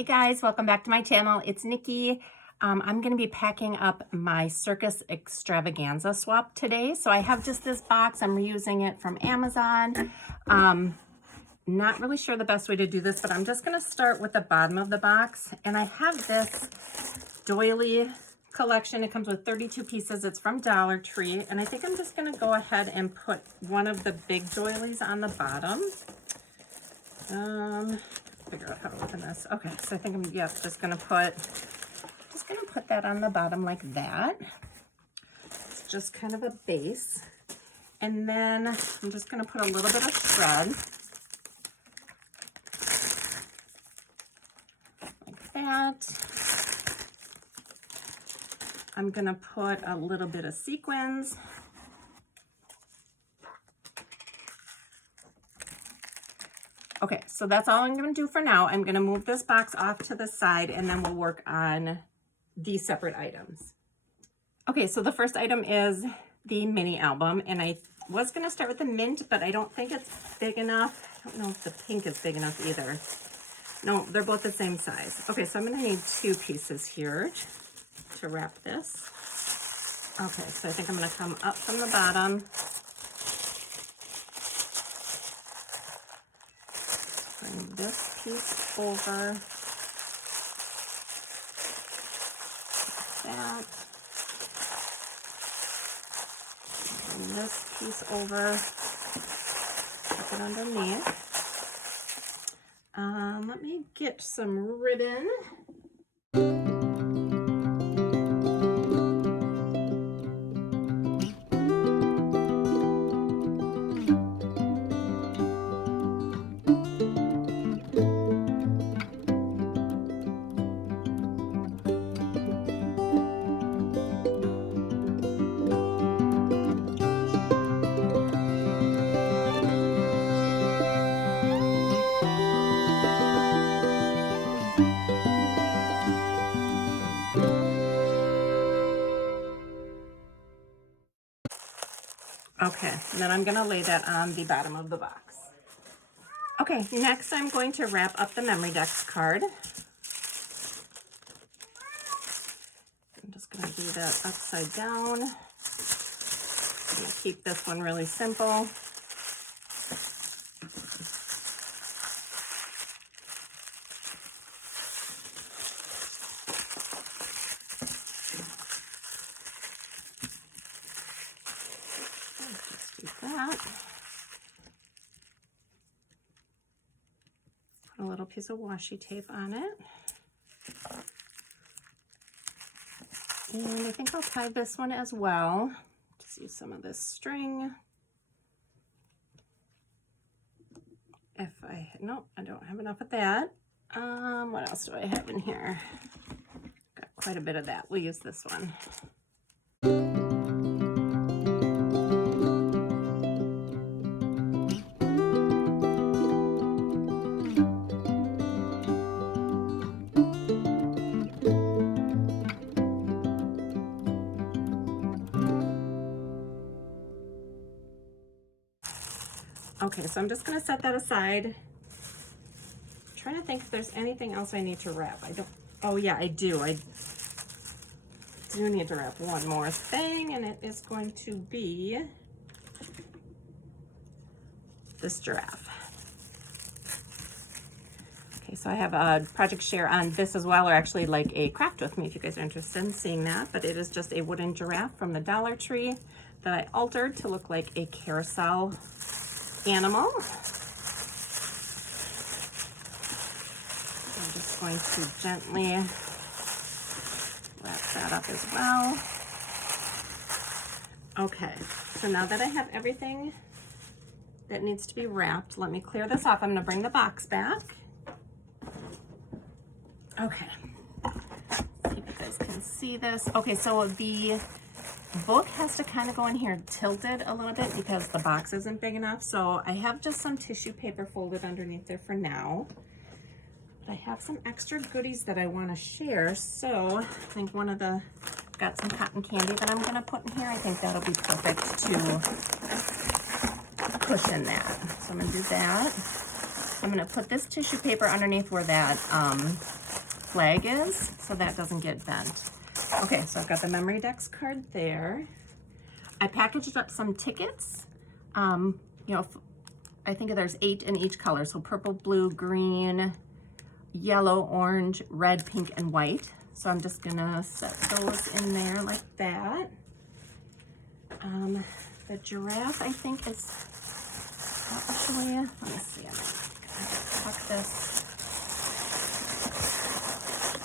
Hey guys, welcome back to my channel. It's Nikki. I'm going to be packing up my Circus extravaganza swap today. So I have just this box. I'm reusing it from Amazon. Not really sure the best way to do this, but I'm just going to start with the bottom of the box. And I have this doily collection. It comes with 32 pieces. It's from Dollar Tree. And I think I'm just going to go ahead and put one of the big doilies on the bottom. Figure out how to open this. Okay, so I think I'm just gonna put that on the bottom like that. It's just kind of a base. And then I'm just gonna put a little bit of shred. Like that. I'm gonna put a little bit of sequins. Okay, so that's all I'm going to do for now. I'm going to move this box off to the side and then we'll work on these separate items. Okay, so the first item is the mini album, and I was going to start with the mint, but I don't think it's big enough. I don't know if the pink is big enough either. No, they're both the same size. Okay, so I'm going to need 2 pieces here to wrap this. Okay, so I think I'm going to come up from the bottom. Bring this piece over, like that. Bring this piece over, tuck it underneath. Let me get some ribbon. Okay, and then I'm going to lay that on the bottom of the box. Okay, next I'm going to wrap up the Memory Decks card. I'm just going to do that upside down. I'm going to keep this one really simple. That. Put a little piece of washi tape on it. And I think I'll tie this one as well. Just use some of this string. Nope, I don't have enough of that. What else do I have in here? Got quite a bit of that. We'll use this one. Okay, so I'm just going to set that aside. I'm trying to think if there's anything else I need to wrap. Oh yeah, I do. I do need to wrap one more thing, and it is going to be this giraffe. Okay, so I have a project share on this as well, or actually like a craft with me if you guys are interested in seeing that, but it is just a wooden giraffe from the Dollar Tree that I altered to look like a carousel animal. I'm just going to gently wrap that up as well. Okay, so now that I have everything that needs to be wrapped, let me clear this off. I'm going to bring the box back. Okay, see if you guys can see this. Okay, so the book has to kind of go in here tilted a little bit because the box isn't big enough. So I have just some tissue paper folded underneath there for now. But I have some extra goodies that I want to share. So I think got some cotton candy that I'm going to put in here. I think that'll be perfect to cushion that. So I'm going to do that. I'm going to put this tissue paper underneath where that flag is, so that doesn't get bent. Okay, so I've got the memory decks card there. I packaged up some tickets. You know, I think there's 8 in each color. So purple, blue, green, yellow, orange, red, pink, and white. So I'm just gonna set those in there like that. The giraffe, I think, is actually, let me see, I'm gonna tuck this.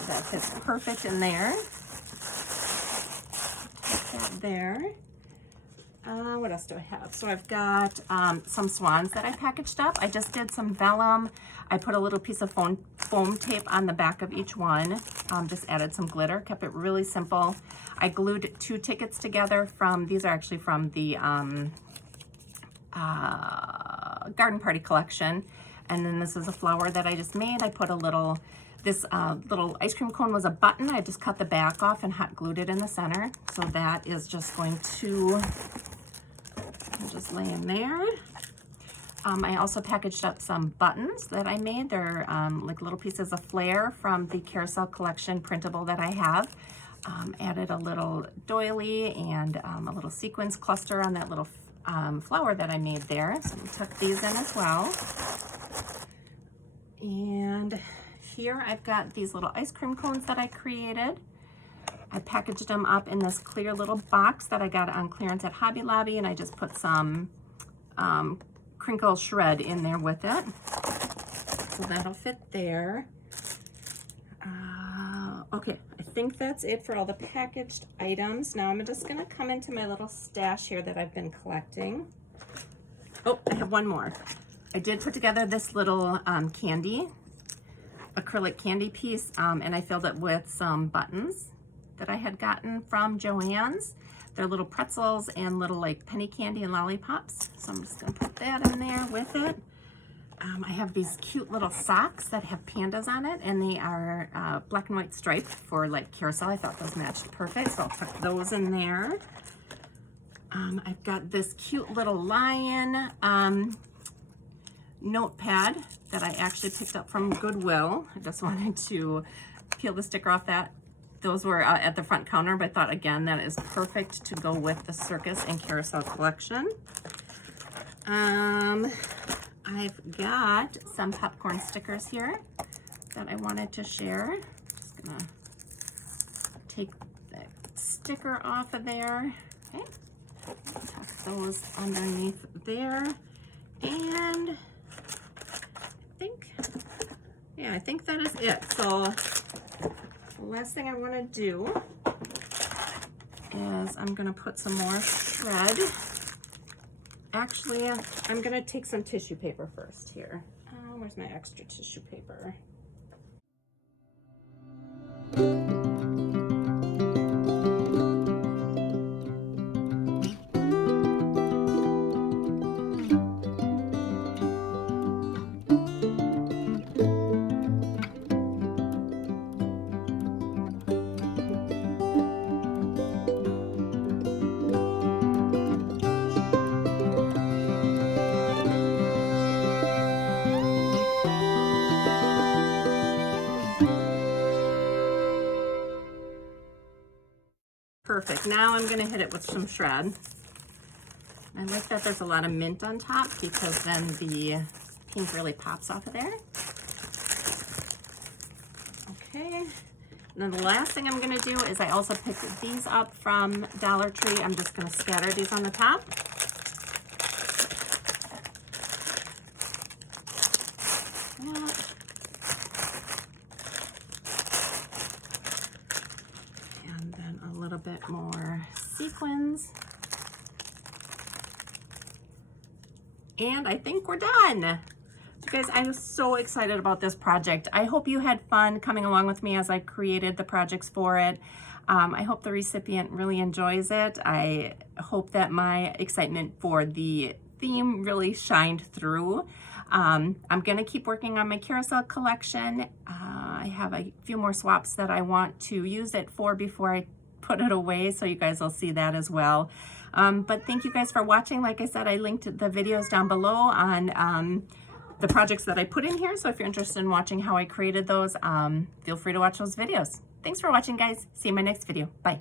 That fits perfect in there. Put that there. What else do I have? So I've got some swans that I packaged up. I just did some vellum. I put a little piece of foam tape on the back of each one. Just added some glitter, kept it really simple. I glued 2 tickets together from, these are actually from the garden party collection. And then this is a flower that I just made. I put a little, this little ice cream cone was a button. I just cut the back off and hot glued it in the center. So that is just going to just lay in there. I also packaged up some buttons that I made. They're like little pieces of flair from the Carousel collection printable that I have. Added a little doily and a little sequins cluster on that little flower that I made there. So we tuck these in as well. And here I've got these little ice cream cones that I created. I packaged them up in this clear little box that I got on clearance at Hobby Lobby, and I just put some crinkle shred in there with it. So that'll fit there. Okay, I think that's it for all the packaged items. Now I'm just gonna come into my little stash here that I've been collecting. Oh, I have one more. I did put together this little acrylic candy piece, and I filled it with some buttons that I had gotten from Joann's. They're little pretzels and little like penny candy and lollipops. So I'm just gonna put that in there with it. I have these cute little socks that have pandas on it, and they are black and white striped for like carousel. I thought those matched perfect, so I'll tuck those in there. I've got this cute little lion notepad that I actually picked up from Goodwill. I just wanted to peel the sticker off that. Those were at the front counter, but I thought, again, that is perfect to go with the Circus and Carousel collection. I've got some popcorn stickers here that I wanted to share. Just gonna take the sticker off of there. Okay, tuck those underneath there. And I think that is it. So the last thing I want to do is I'm going to put some more shred. Actually, I'm going to take some tissue paper first here. Where's my extra tissue paper? Perfect. Now I'm going to hit it with some shred. I like that there's a lot of mint on top because then the pink really pops off of there. Okay. And then the last thing I'm going to do is I also picked these up from Dollar Tree. I'm just going to scatter these on the top. And then a little bit more sequins. And I think we're done. You guys, I'm so excited about this project. I hope you had fun coming along with me as I created the projects for it. I hope the recipient really enjoys it. I hope that my excitement for the theme really shined through. I'm gonna keep working on my carousel collection. I have a few more swaps that I want to use it for before I put it away, so you guys will see that as well. But thank you guys for watching. Like I said, I linked the videos down below on the projects that I put in here. So if you're interested in watching how I created those, feel free to watch those videos. Thanks for watching, guys. See you in my next video. Bye.